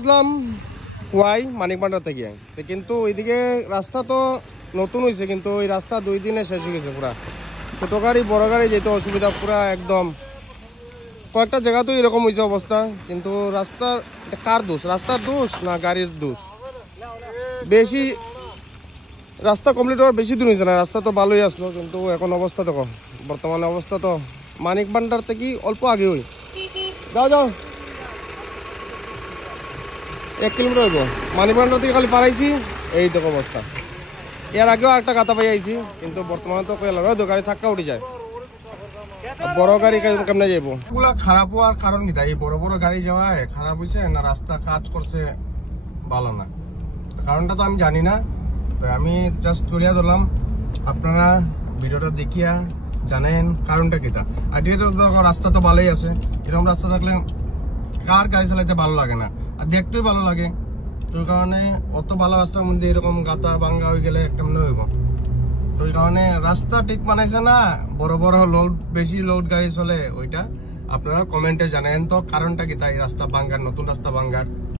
আসলাম Y মানিকবান্ডার থেকে, কিন্তু ওইদিকে রাস্তা তো নতুন হয়েছে, কিন্তু ওই রাস্তা 2 দিনে শেষ হয়ে গেছে। পুরা ছোট গাড়ি বড় গাড়ি যেতে অসুবিধা, পুরা একদম কয়েকটা জায়গা তো এরকম হয়েছে অবস্থা। কিন্তু রাস্তার কার দোষ? রাস্তার দোষ না গাড়ির দোষ? বেশি রাস্তা কমপ্লিট হওয়ার বেশি দিন হয়েছে না, রাস্তা তো ভালোই আসলো, কিন্তু এখন অবস্থা দেখো। বর্তমানে অবস্থা তো মানিকবান্ডার থেকে অল্প আগে হই। যাও যাও 1 কিলোমিটার হইব মানিকবান্ডার থেকে খালি পারাইছি, এই দেখো অবস্থা। এর আগেও একটা গাতা পাই আইছি, কিন্তু বর্তমানে তো গাড়ি চাক্কা উঠে যায়, বড় গাড়ি কেমনে যাইব। পুরা খারাপ হওয়ার কারণ কি? এই বড় বড় গাড়ি যাওয়ায় খারাপ হয়েছে না রাস্তা কাজ করছে ভালো না? কারণটা তো আমি জানি না, তো আমি জাস্ট তুলিয়া ধরলাম, আপনারা ভিডিওটা দেখিয়া জানেন কারণটা কিটা। আর যেহেতু রাস্তা তো ভালোই আছে, এরকম রাস্তা থাকলে কার গাড়ি চালাইতে ভালো লাগে না, আর দেখতেও ভালো লাগে। তো ওই কারণে অত ভালো রাস্তার মধ্যে এরকম গাতা ভাঙ্গা হয়ে গেলে একটা মনে হইব। তো ওই কারণে রাস্তা ঠিক বানাইছে না, বড় বড় লোড, বেশি লোড গাড়ি চলে। ওইটা আপনারা কমেন্টে জানেন তো কারণটা কি, তাই রাস্তা ভাঙ্গার, নতুন রাস্তা ভাঙ্গার।